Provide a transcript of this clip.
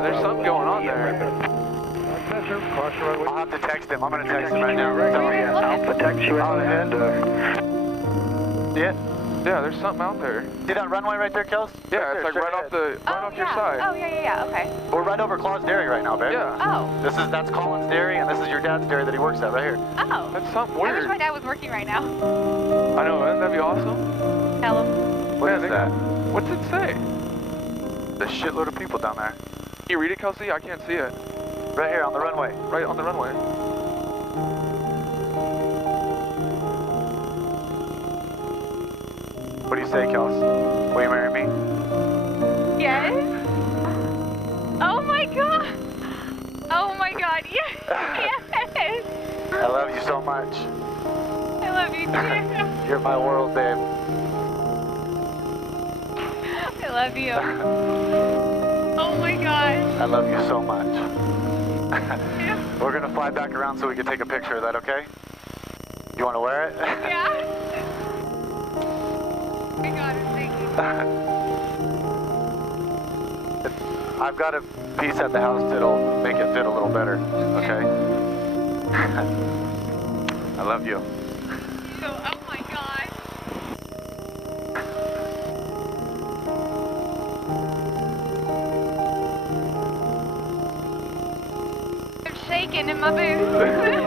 Yeah, there's something going on there. I'll have to text him. I'm going to text him right now. Alpha text you out and See it? Yeah, there's something out there. See that runway right there, Kels? Yeah, it's like right off your side. Oh, yeah, okay. We're right over Claw's Dairy right now, babe. Yeah. Oh. That's Colin's dairy, and this is your dad's dairy that he works at right here. Oh. That's something I wish weird. my dad was working right now. I know, wouldn't that be awesome? Tell him. What is that? What's it say? There's a shitload of people down there. Can you read it, Kelsey? I can't see it. Right here on the runway. Right on the runway. What do you say, Kels? Will you marry me? Yes. Oh my god. Oh my god, yes. Yes. I love you so much. I love you too. You're my world, babe. I love you. Oh my gosh. I love you so much. We're gonna fly back around so we can take a picture of that, okay? You wanna wear it? Yeah. Oh my god, I'm thinking. I've got a piece at the house that'll make it fit a little better, okay? I love you. Oh my god. I'm shaking in my boots.